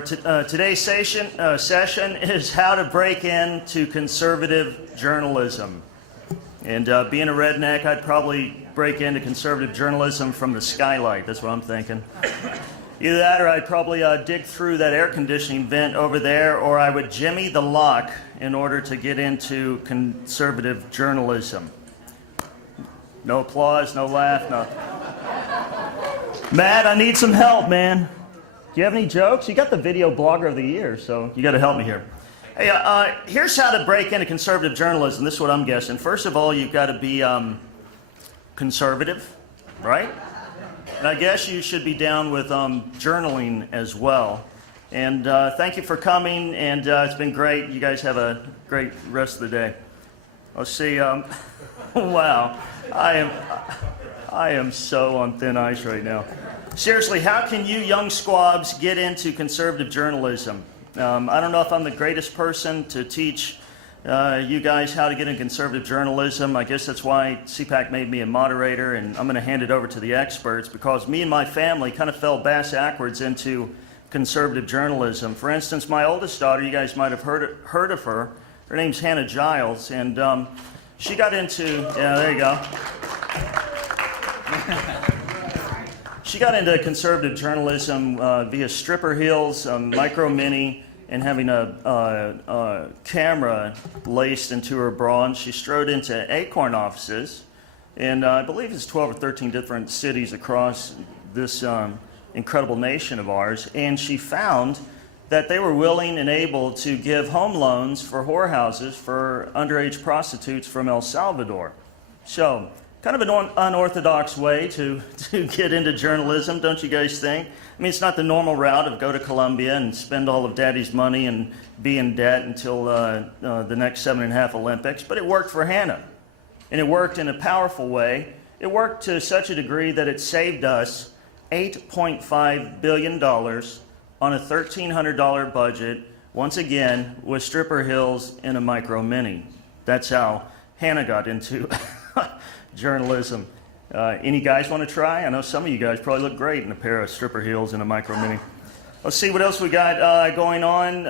Today's session is how to break into conservative journalism. And being a redneck, I'd probably break into conservative journalism from the skylight. That's what I'm thinking. Either that or I'd probably dig through that air conditioning vent over there, or I would jimmy the lock in order to get into conservative journalism. No applause, no laugh, nothing. Matt, I need some help, man. Do you have any jokes? You got the video blogger of the year, so you got to help me here. Hey, here's how to break into conservative journalism. This is what I'm guessing. First of all, you've got to be conservative, right? And I guess you should be down with journaling as well. And thank you for coming, and it's been great. You guys have a great rest of the day. Let's see. Wow, I am so on thin ice right now. Seriously, how can you young squabs get into conservative journalism? I don't know if I'm the greatest person to teach you guys how to get into conservative journalism. I guess that's why CPAC made me a moderator, and I'm going to hand it over to the experts, because me and my family kind of fell backwards into conservative journalism. For instance, my oldest daughter, you guys might have heard of her. Her name's Hannah Giles, and she got into, yeah, there you go. She got into conservative journalism via stripper heels, micro mini, and having a camera laced into her bra. And she strode into Acorn offices, and I believe it's 12 or 13 different cities across this incredible nation of ours. And she found that they were willing and able to give home loans for whorehouses for underage prostitutes from El Salvador. So, kind of an unorthodox way to get into journalism, don't you guys think? I mean, it's not the normal route of go to Columbia and spend all of daddy's money and be in debt until the next 7.5 Olympics, but it worked for Hannah. And it worked in a powerful way. It worked to such a degree that it saved us $8.5 billion on a $1,300 budget, once again, with stripper heels and a micro mini. That's how Hannah got into journalism. Any guys want to try? I know some of you guys probably look great in a pair of stripper heels and a micro mini. Let's see what else we got going on.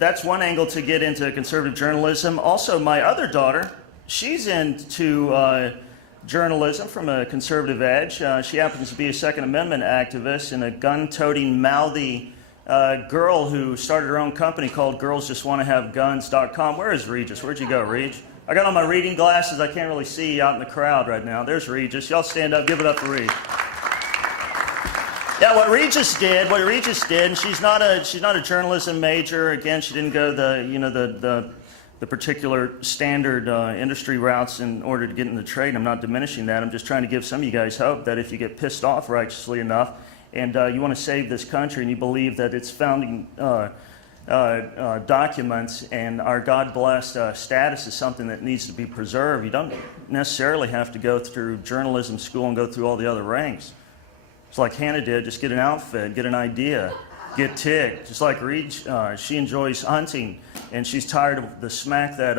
That's one angle to get into conservative journalism. Also, my other daughter, she's into journalism from a conservative edge. She happens to be a Second Amendment activist and a gun-toting, mouthy girl who started her own company called girlsjustwannahaveguns.com. Where is Regis? Where'd you go, Reg? I got on my reading glasses. I can't really see out in the crowd right now. There's Regis. Y'all stand up. Give it up for Regis. Yeah, what Regis did, and she's not a journalism major. Again, she didn't go the particular standard industry routes in order to get in the trade. I'm not diminishing that. I'm just trying to give some of you guys hope that if you get pissed off righteously enough and you want to save this country and you believe that its founding documents and our God-blessed status is something that needs to be preserved, you don't necessarily have to go through journalism school and go through all the other ranks. It's like Hannah did. Just get an outfit, get an idea, get ticked. Just like Reed, she enjoys hunting, and she's tired of the smack that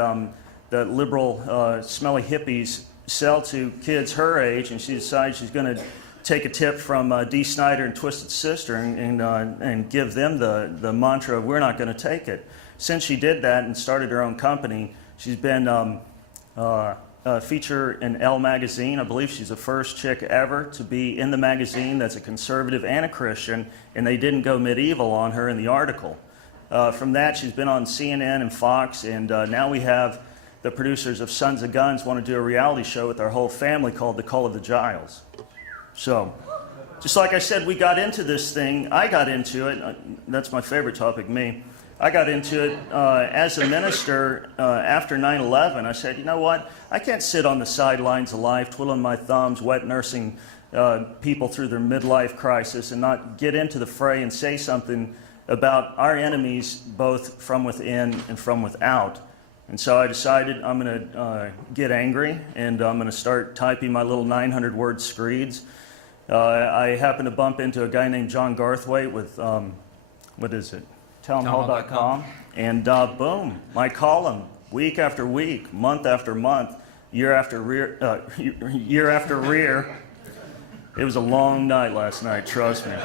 liberal, smelly hippies sell to kids her age, and she decides she's going to take a tip from Dee Snider and Twisted Sister and give them the mantra, we're not going to take it. Since she did that and started her own company, she's been a feature in Elle magazine. I believe she's the first chick ever to be in the magazine that's a conservative and a Christian, and they didn't go medieval on her in the article. From that, she's been on CNN and Fox, and now we have the producers of Sons of Guns want to do a reality show with our whole family called The Call of the Giles. So, just like I said, we got into this thing. I got into it. That's my favorite topic, me. I got into it as a minister after 9/11. I said, you know what? I can't sit on the sidelines of life, twiddling my thumbs, wet nursing people through their midlife crisis and not get into the fray and say something about our enemies, both from within and from without. And so I decided I'm going to get angry, and I'm going to start typing my little 900-word screeds. I happened to bump into a guy named John Garthwaite with, what is it, townhall.com, and boom, my column, week after week, month after month, year after year. It was a long night last night, trust me.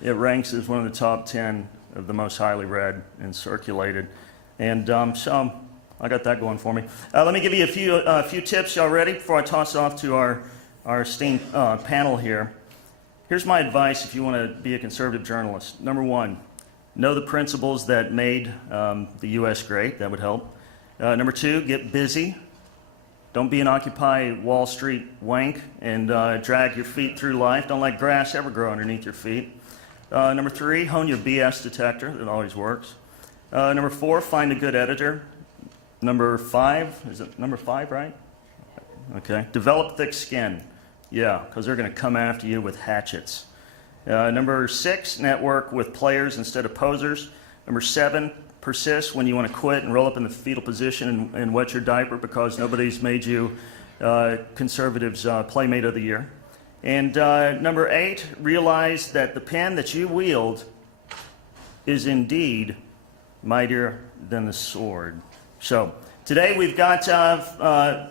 It ranks as one of the top 10 of the most highly read and circulated. And so I got that going for me. Let me give you a few tips. Y'all ready? Before I toss it off to our esteemed panel here. Here's my advice if you want to be a conservative journalist. Number one, know the principles that made the U.S. great. That would help. Number two, get busy. Don't be an Occupy Wall Street wank and drag your feet through life. Don't let grass ever grow underneath your feet. Number three, hone your BS detector. It always works. Number four, find a good editor. Number five, is it number five, right? Okay. Develop thick skin. Yeah, because they're going to come after you with hatchets. Number six, network with players instead of posers. Number seven, persist when you want to quit and roll up in the fetal position and wet your diaper because nobody's made you conservatives' Playmate of the Year. And number eight, realize that the pen that you wield is indeed mightier than the sword. So today we've got,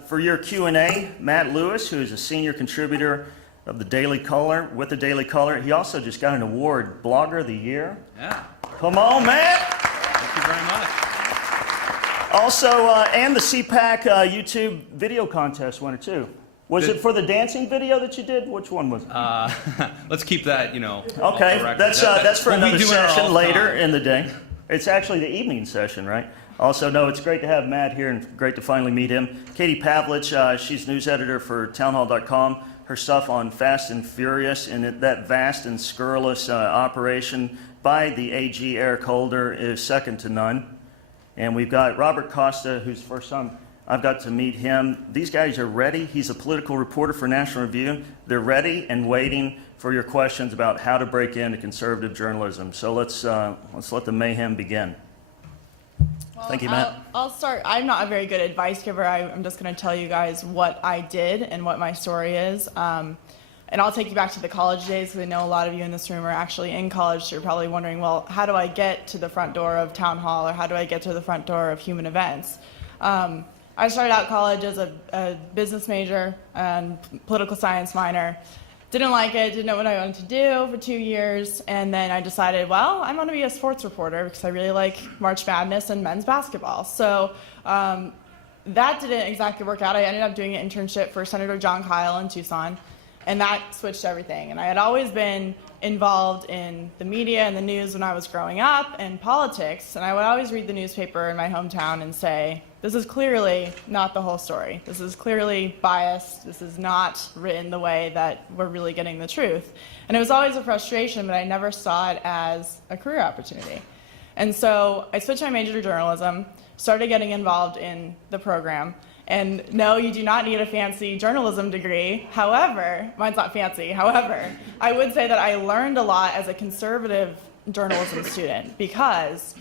for your Q&A, Matt Lewis, who is a senior contributor of the Daily Caller, with the Daily Caller. He also just got an award, Blogger of the Year. Yeah. Come on, Matt. Thank you very much. Also, and the CPAC YouTube video contest winner, too. Was it for the dancing video that you did? Which one was it? Let's keep that, Okay, that's for another session later time. In the day. It's actually the evening session, right? Also, no, it's great to have Matt here and great to finally meet him. Katie Pavlich, she's news editor for townhall.com. Her stuff on Fast and Furious and that vast and scurrilous operation by the AG Eric Holder is second to none. And we've got Robert Costa, who's first time I've got to meet him. These guys are ready. He's a political reporter for National Review. They're ready and waiting for your questions about how to break into conservative journalism. So let's let the mayhem begin. Well, Thank you, Matt. I'll start. I'm not a very good advice giver. I'm just going to tell you guys what I did and what my story is. And I'll take you back to the college days because I know a lot of you in this room are actually in college, so you're probably wondering, well, how do I get to the front door of Town Hall or how do I get to the front door of Human Events? I started out college as a business major and political science minor. Didn't like it, didn't know what I wanted to do for 2 years, and then I decided, well, I want to be a sports reporter because I really like March Madness and men's basketball. So that didn't exactly work out. I ended up doing an internship for Senator John Kyle in Tucson, and that switched everything. And I had always been involved in the media and the news when I was growing up and politics, and I would always read the newspaper in my hometown and say, this is clearly not the whole story. This is clearly biased. This is not written the way that we're really getting the truth. And it was always a frustration, but I never saw it as a career opportunity. And so I switched my major to journalism, started getting involved in the program. And no, you do not need a fancy journalism degree. However, mine's not fancy. However, I would say that I learned a lot as a conservative journalism student because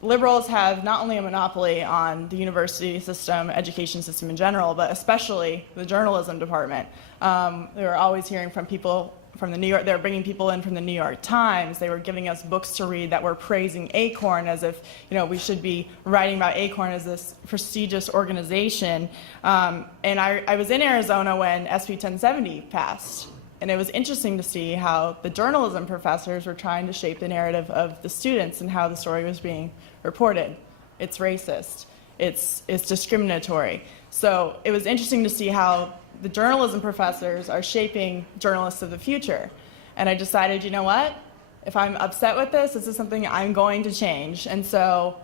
liberals have not only a monopoly on the university system, education system in general, but especially the journalism department. They were always hearing from people from the New York, they were bringing people in from the New York Times. They were giving us books to read that were praising Acorn as if, we should be writing about Acorn as this prestigious organization. And I was in Arizona when SB 1070 passed. And it was interesting to see how the journalism professors were trying to shape the narrative of the students and how the story was being reported. It's racist. It's discriminatory. So it was interesting to see how the journalism professors are shaping journalists of the future. And I decided, you know what? If I'm upset with this, this is something I'm going to change. And so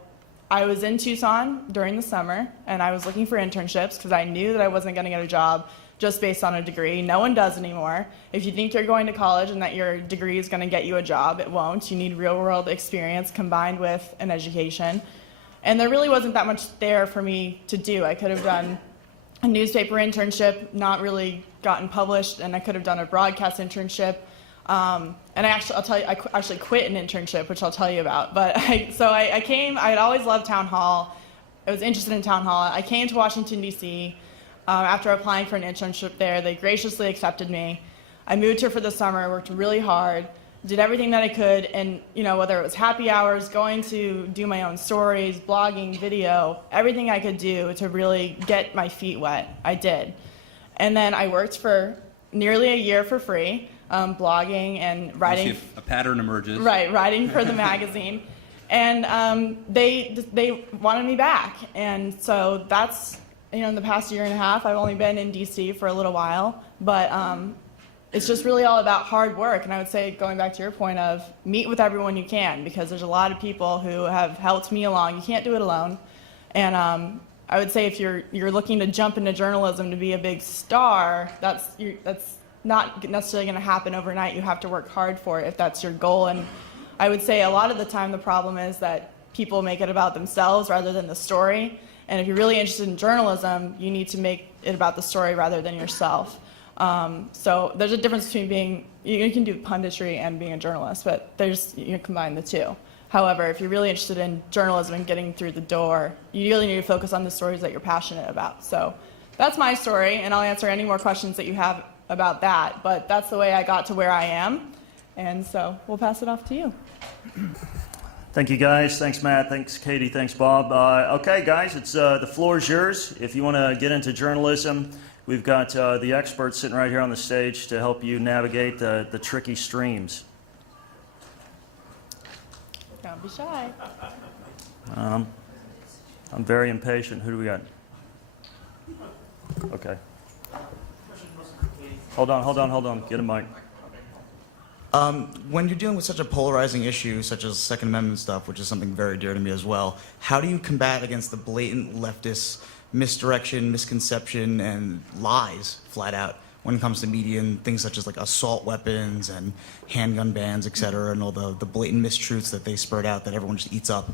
I was in Tucson during the summer, and I was looking for internships because I knew that I wasn't going to get a job just based on a degree. No one does anymore. If you think you're going to college and that your degree is going to get you a job, it won't. You need real-world experience combined with an education. And there really wasn't that much there for me to do. I could have done a newspaper internship, not really gotten published, and I could have done a broadcast internship. And I actually quit an internship, which I'll tell you about. But I came, I had always loved Town Hall. I was interested in Town Hall. I came to Washington, D.C. After applying for an internship there. They graciously accepted me. I moved here for the summer, worked really hard, did everything that I could, and whether it was happy hours, going to do my own stories, blogging, video, everything I could do to really get my feet wet, I did. And then I worked for nearly a year for free. blogging and writing. You see a pattern emerges. Right, writing for the magazine. And they wanted me back. And so that's, in the past year and a half, I've only been in DC for a little while, but it's just really all about hard work. And I would say, going back to your point of meet with everyone you can, because there's a lot of people who have helped me along. You can't do it alone. And I would say if you're looking to jump into journalism to be a big star, that's not necessarily going to happen overnight. You have to work hard for it if that's your goal. And I would say a lot of the time the problem is that people make it about themselves rather than the story. And if you're really interested in journalism, you need to make it about the story rather than yourself. So there's a difference between you can do punditry and being a journalist, but you combine the two. However, if you're really interested in journalism and getting through the door, you really need to focus on the stories that you're passionate about. So that's my story, and I'll answer any more questions that you have about that. But that's the way I got to where I am, and so we'll pass it off to you. Thank you, guys. Thanks, Matt. Thanks, Katie. Thanks, Bob. Okay, guys, it's the floor is yours. If you want to get into journalism, we've got the experts sitting right here on the stage to help you navigate the tricky streams. Don't be shy. I'm very impatient. Who do we got? Okay. Hold on. Get a mic. When you're dealing with such a polarizing issue, such as Second Amendment stuff, which is something very dear to me as well, how do you combat against the blatant leftist misdirection, misconception, and lies, flat out, when it comes to media and things such as like assault weapons and handgun bans, et cetera, and all the blatant mistruths that they spurt out that everyone just eats up?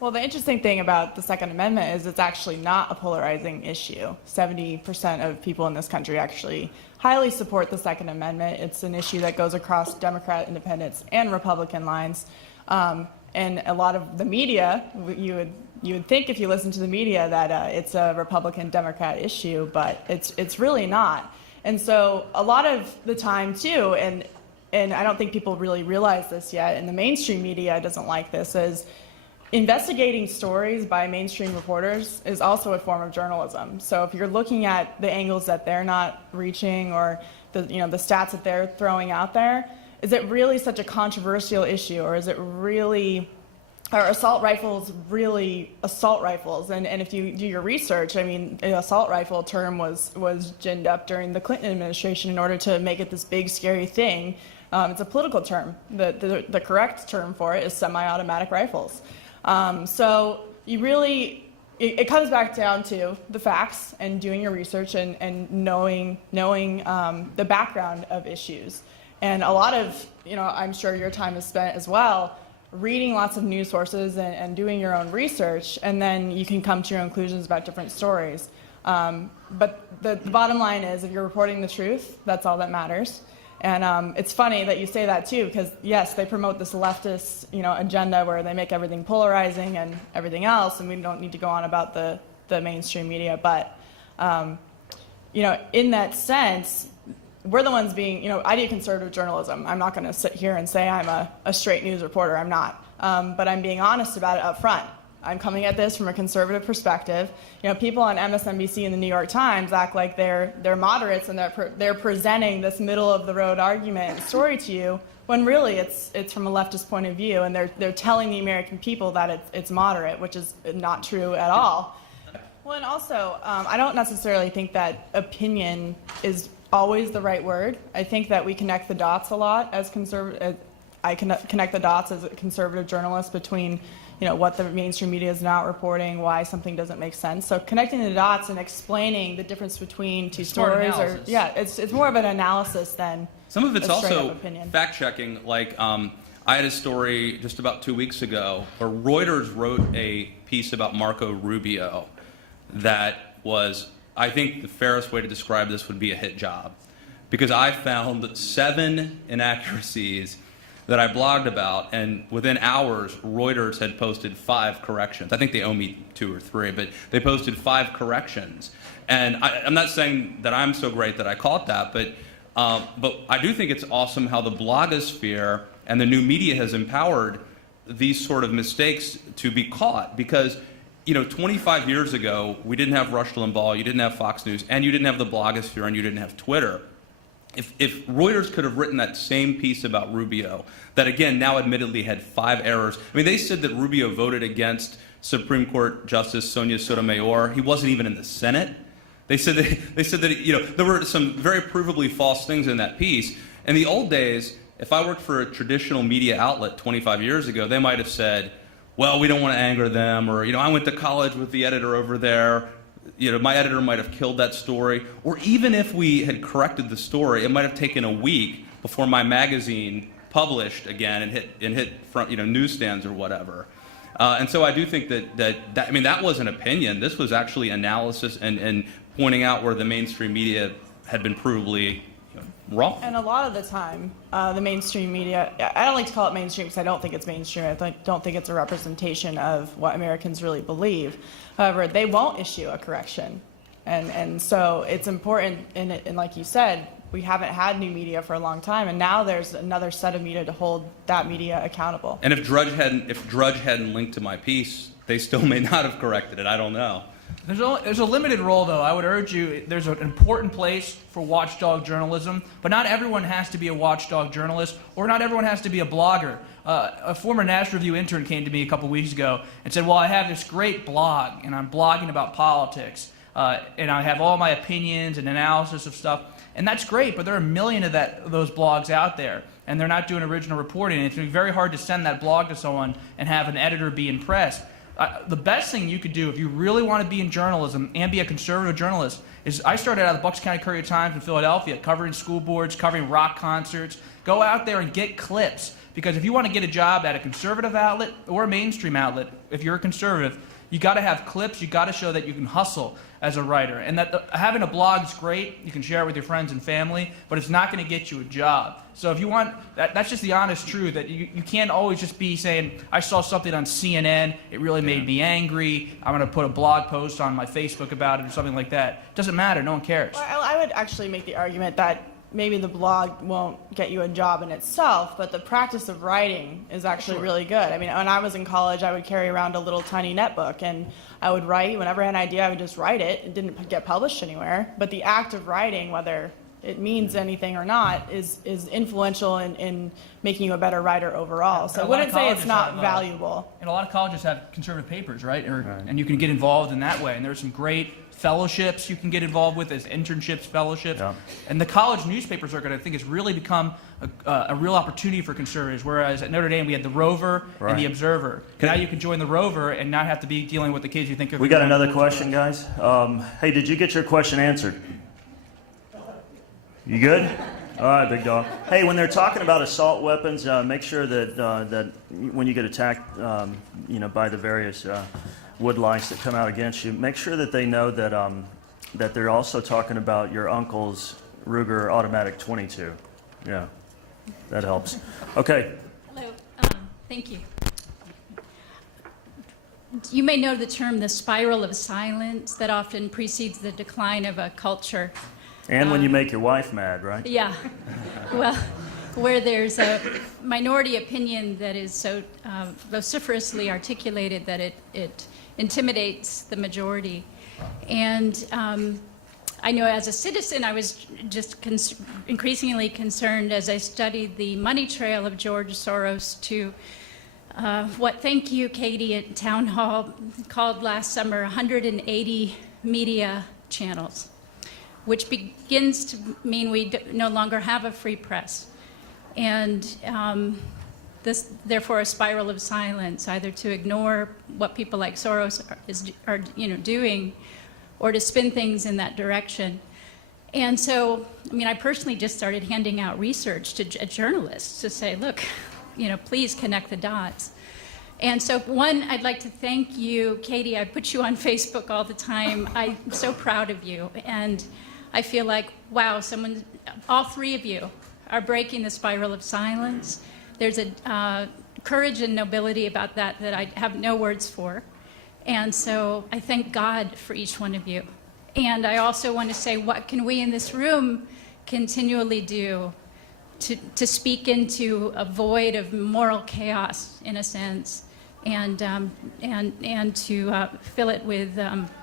Well, the interesting thing about the Second Amendment is it's actually not a polarizing issue. 70% of people in this country actually highly support the Second Amendment. It's an issue that goes across Democrat, Independents, and Republican lines. And a lot of the media, you would think if you listen to the media that it's a Republican-Democrat issue, but it's really not. And so a lot of the time, too, and I don't think people really realize this yet, and the mainstream media doesn't like this, is investigating stories by mainstream reporters is also a form of journalism. So if you're looking at the angles that they're not reaching or the stats that they're throwing out there, is it really such a controversial issue, or is it really, are assault rifles really assault rifles? And if you do your research, I mean, the assault rifle term was ginned up during the Clinton administration in order to make it this big, scary thing. It's a political term. The correct term for it is semi-automatic rifles. So you really, it comes back down to the facts and doing your research and knowing the background of issues. And a lot of, I'm sure your time is spent as well reading lots of news sources and doing your own research, and then you can come to your own conclusions about different stories. But the bottom line is, if you're reporting the truth, that's all that matters. And it's funny that you say that too, because yes, they promote this leftist, agenda where they make everything polarizing and everything else, and we don't need to go on about the mainstream media. But in that sense, we're the ones being, I do conservative journalism. I'm not going to sit here and say I'm a straight news reporter. I'm not. But I'm being honest about it up front. I'm coming at this from a conservative perspective. People on MSNBC and the New York Times act like they're moderates and they're presenting this middle of the road argument and story to you, when really it's from a leftist point of view, and they're telling the American people that it's moderate, which is not true at all. Well, and also, I don't necessarily think that opinion is always the right word. I think that we connect the dots a lot as conservative. I connect the dots as a conservative journalist between what the mainstream media is not reporting, why something doesn't make sense. So connecting the dots and explaining the difference between two stories, it's more of an analysis than some of it's a straight-up also opinion. fact-checking. Like I had a story just about 2 weeks ago where Reuters wrote a piece about Marco Rubio that was, I think the fairest way to describe this would be a hit job, because I found 7 inaccuracies that I blogged about, and within hours, Reuters had posted 5 corrections. I think they owe me 2 or 3, but they posted 5 corrections. And I'm not saying that I'm so great that I caught that, but I do think it's awesome how the blogosphere and the new media has empowered these sort of mistakes to be caught, because 25 years ago, we didn't have Rush Limbaugh, you didn't have Fox News, and you didn't have the blogosphere, and you didn't have Twitter. If Reuters could have written that same piece about Rubio, that again now admittedly had 5 errors. I mean, they said that Rubio voted against Supreme Court Justice Sonia Sotomayor. He wasn't even in the Senate. They said that there were some very provably false things in that piece. In the old days, if I worked for a traditional media outlet 25 years ago, they might have said, well, we don't want to anger them, or I went to college with the editor over there. My editor might have killed that story. Or even if we had corrected the story, it might have taken a week before my magazine published again and hit front newsstands or whatever. And so I do think that wasn't opinion. This was actually analysis and pointing out where the mainstream media had been provably wrong. And a lot of the time, the mainstream media, I don't like to call it mainstream because I don't think it's mainstream. I don't think it's a representation of what Americans really believe. However, they won't issue a correction. And so it's important, and like you said, we haven't had new media for a long time, and now there's another set of media to hold that media accountable. And if Drudge hadn't linked to my piece, they still may not have corrected it. I don't know. There's a limited role, though. I would urge you, there's an important place for watchdog journalism, but not everyone has to be a watchdog journalist, or not everyone has to be a blogger. A former National Review intern came to me a couple weeks ago and said, well, I have this great blog, and I'm blogging about politics, and I have all my opinions and analysis of stuff, and that's great, but there are a million of those blogs out there, and they're not doing original reporting, and it's going to be very hard to send that blog to someone and have an editor be impressed. The best thing you could do if you really want to be in journalism and be a conservative journalist is I started out at the Bucks County Courier-Times in Philadelphia, covering school boards, covering rock concerts. Go out there and get clips, because if you want to get a job at a conservative outlet or a mainstream outlet, if you're a conservative, you got to have clips. You got to show that you can hustle as a writer, and that having a blog is great. You can share it with your friends and family, but it's not going to get you a job. So if you want, that's just the honest truth, that you can't always just be saying, I saw something on CNN, it really made me angry, I'm going to put a blog post on my Facebook about it or something like that. It doesn't matter, no one cares. Well, I would actually make the argument that maybe the blog won't get you a job in itself, but the practice of writing is actually really good. I mean, when I was in college, I would carry around a little tiny netbook, and I would write. Whenever I had an idea, I would just write it. It didn't get published anywhere, but the act of writing, whether it means anything or not, is influential in making you a better writer overall. So I wouldn't say it's not valuable. And a lot of colleges have conservative papers, right? And you can get involved in that way. And there's some great fellowships you can get involved with, as internships, fellowships. Yeah. And the college newspapers are going to, I think, it's really become a real opportunity for conservatives, whereas at Notre Dame we had the Rover and the Observer. Now you can join the Rover and not have to be dealing with the kids you think are... We got another question, guys. Hey, did you get your question answered? You good? All right, big dog. Hey, when they're talking about assault weapons, make sure that when you get attacked, by the various wood lice that come out against you, make sure that they know that they're also talking about your uncle's Ruger automatic 22. Yeah, that helps. Okay. Hello. Thank you. You may know the term the spiral of silence that often precedes the decline of a culture. And when you make your wife mad, right? Yeah. Well, where there's a minority opinion that is so vociferously articulated that it intimidates the majority. And I know as a citizen, I was just increasingly concerned as I studied the money trail of George Soros to what, thank you, Katie, at Town Hall called last summer 180 media channels, which begins to mean we no longer have a free press. And this, therefore, a spiral of silence, either to ignore what people like Soros are doing, or to spin things in that direction. And so, I mean, I personally just started handing out research to journalists to say, look, please connect the dots. And so, one, I'd like to thank you, Katie. I put you on Facebook all the time. I'm so proud of you. And I feel like, wow, all three of you are breaking the spiral of silence. There's a courage and nobility about that I have no words for. And so I thank God for each one of you. And I also want to say, what can we in this room continually do to speak into a void of moral chaos, in a sense, and to fill it with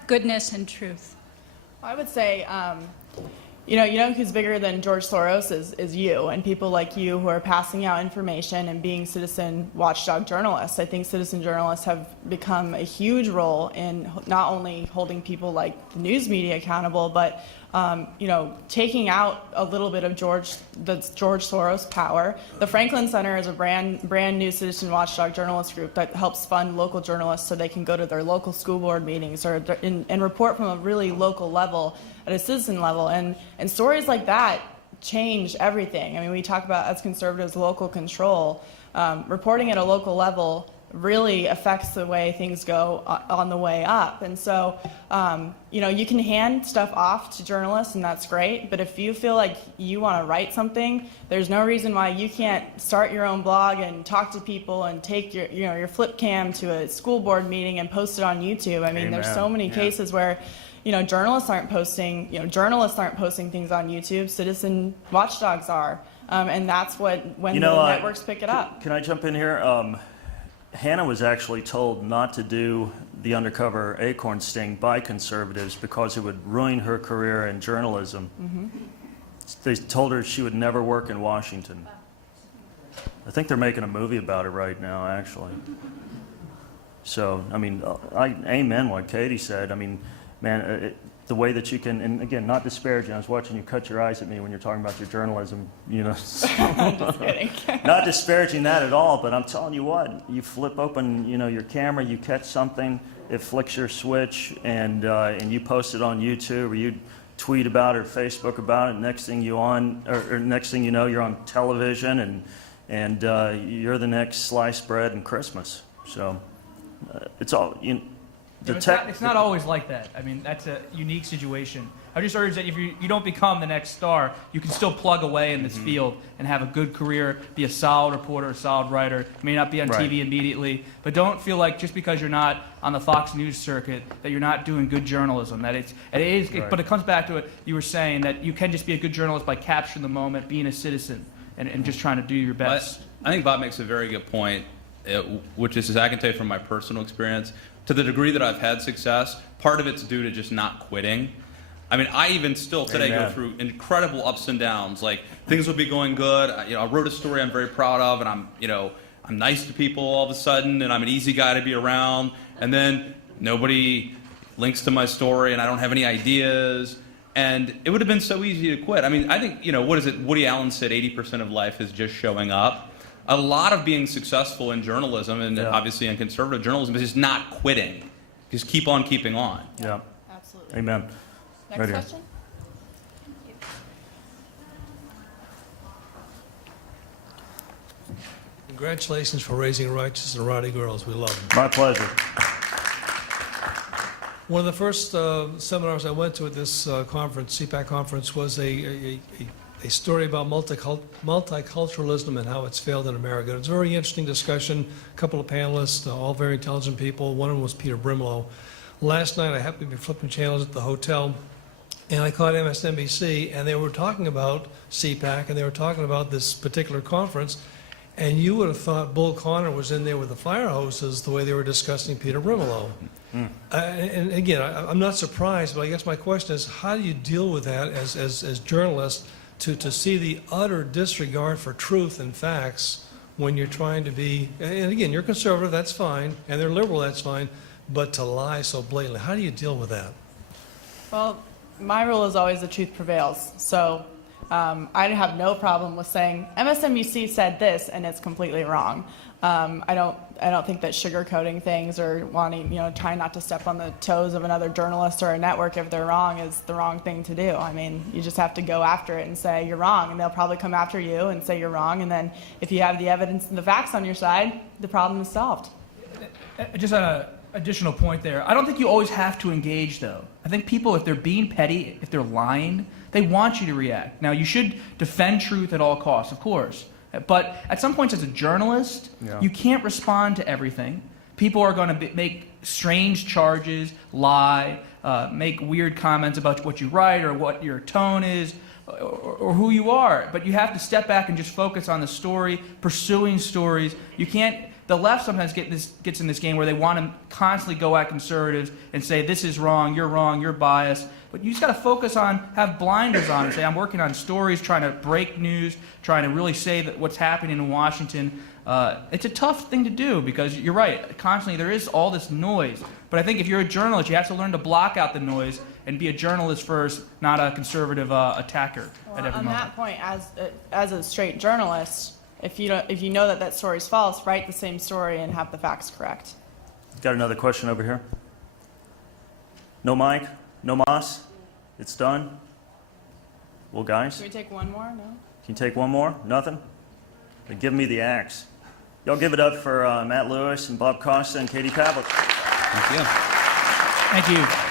goodness and truth? I would say, You know who's bigger than George Soros is you and people like you who are passing out information and being citizen watchdog journalists. I think citizen journalists have become a huge role in not only holding people like the news media accountable, but taking out a little bit of George Soros power. The Franklin Center is a brand new citizen watchdog journalist group that helps fund local journalists so they can go to their local school board meetings and report from a really local level at a citizen level. And stories like that change everything. I mean, we talk about, as conservatives, local control. Reporting at a local level really affects the way things go on the way up. And so, you can hand stuff off to journalists, and that's great. But if you feel like you want to write something, there's no reason why you can't start your own blog and talk to people and take your flip cam to a school board meeting and post it on YouTube. I mean, there's so many cases where journalists aren't posting things on YouTube. Citizen watchdogs are, and that's when the networks pick it up. Can I jump in here? Hannah was actually told not to do the undercover acorn sting by conservatives because it would ruin her career in journalism. Mm-hmm. They told her she would never work in Washington. I think they're making a movie about it right now, actually. So, I mean, I amen what Katie said. I mean, man, the way that you can, and again, not disparaging. I was watching you cut your eyes at me when you're talking about your journalism, Just kidding. Not disparaging that at all, but I'm telling you what, you flip open, your camera, you catch something, it flicks your switch, and you post it on YouTube, or you tweet about it or Facebook about it. Next thing next thing you know, you're on television, and you're the next sliced bread in Christmas. So it's all. It's not always like that. I mean, that's a unique situation. I just urge that if you don't become the next star, you can still plug away in this field and have a good career, be a solid reporter, a solid writer. You may not be on TV immediately, but don't feel like just because you're not on the Fox News circuit that you're not doing good journalism. But it comes back to what you were saying, that you can just be a good journalist by capturing the moment, being a citizen, and just trying to do your best. I think Bob makes a very good point, which is, I can tell you from my personal experience, to the degree that I've had success, part of it's due to just not quitting. I mean, I even still today go through incredible ups and downs. Like, things will be going good. I wrote a story I'm very proud of, and I'm nice to people all of a sudden, and I'm an easy guy to be around. And then nobody links to my story, and I don't have any ideas. And it would have been so easy to quit. I mean, I think, what is it? Woody Allen said 80% of life is just showing up. A lot of being successful in journalism, and obviously in conservative journalism, is just not quitting. Just keep on keeping on. Yeah. Absolutely. Amen. Next question? Congratulations for raising righteous and rowdy girls. We love them. My pleasure. One of the first seminars I went to at this conference, CPAC conference, was a story about multiculturalism and how it's failed in America. It was a very interesting discussion. A couple of panelists, all very intelligent people. One of them was Peter Brimlow. Last night, I happened to be flipping channels at the hotel, and I caught MSNBC, and they were talking about CPAC, and they were talking about this particular conference, and you would have thought Bull Connor was in there with the fire hoses the way they were discussing Peter Brimlow. And again, I'm not surprised, but I guess my question is, how do you deal with that as journalists to see the utter disregard for truth and facts when you're trying to be, and again, you're conservative, that's fine, and they're liberal, that's fine, but to lie so blatantly, how do you deal with that? Well, my rule is always the truth prevails. So I have no problem with saying MSNBC said this and it's completely wrong. I don't think that sugarcoating things or trying not to step on the toes of another journalist or a network if they're wrong is the wrong thing to do. I mean, you just have to go after it and say you're wrong, and they'll probably come after you and say you're wrong, and then if you have the evidence and the facts on your side, the problem is solved. Just on an additional point there, I don't think you always have to engage, though. I think people, if they're being petty, if they're lying, they want you to react. Now, you should defend truth at all costs, of course. But at some points, as a journalist, you can't respond to everything. People are going to make strange charges, lie, make weird comments about what you write or what your tone is or who you are. But you have to step back and just focus on the story, pursuing stories. You can't the left sometimes gets in this game where they want to constantly go at conservatives and say, this is wrong, you're biased. But you just got to focus on, have blinders on and say, I'm working on stories, trying to break news, trying to really say that what's happening in Washington. It's a tough thing to do because you're right, constantly there is all this noise. But I think if you're a journalist, you have to learn to block out the noise and be a journalist first, not a conservative attacker at every On moment. that point, as a straight journalist, if you know that story is false, write the same story and have the facts correct. Got another question over here. No mic? No Moss? It's done? Well, guys, Can we take one more? No? can you take one more? Nothing? Then give me the axe. Y'all give it up for Matt Lewis and Bob Costa and Katie Pavlik. Thank you. Thank you.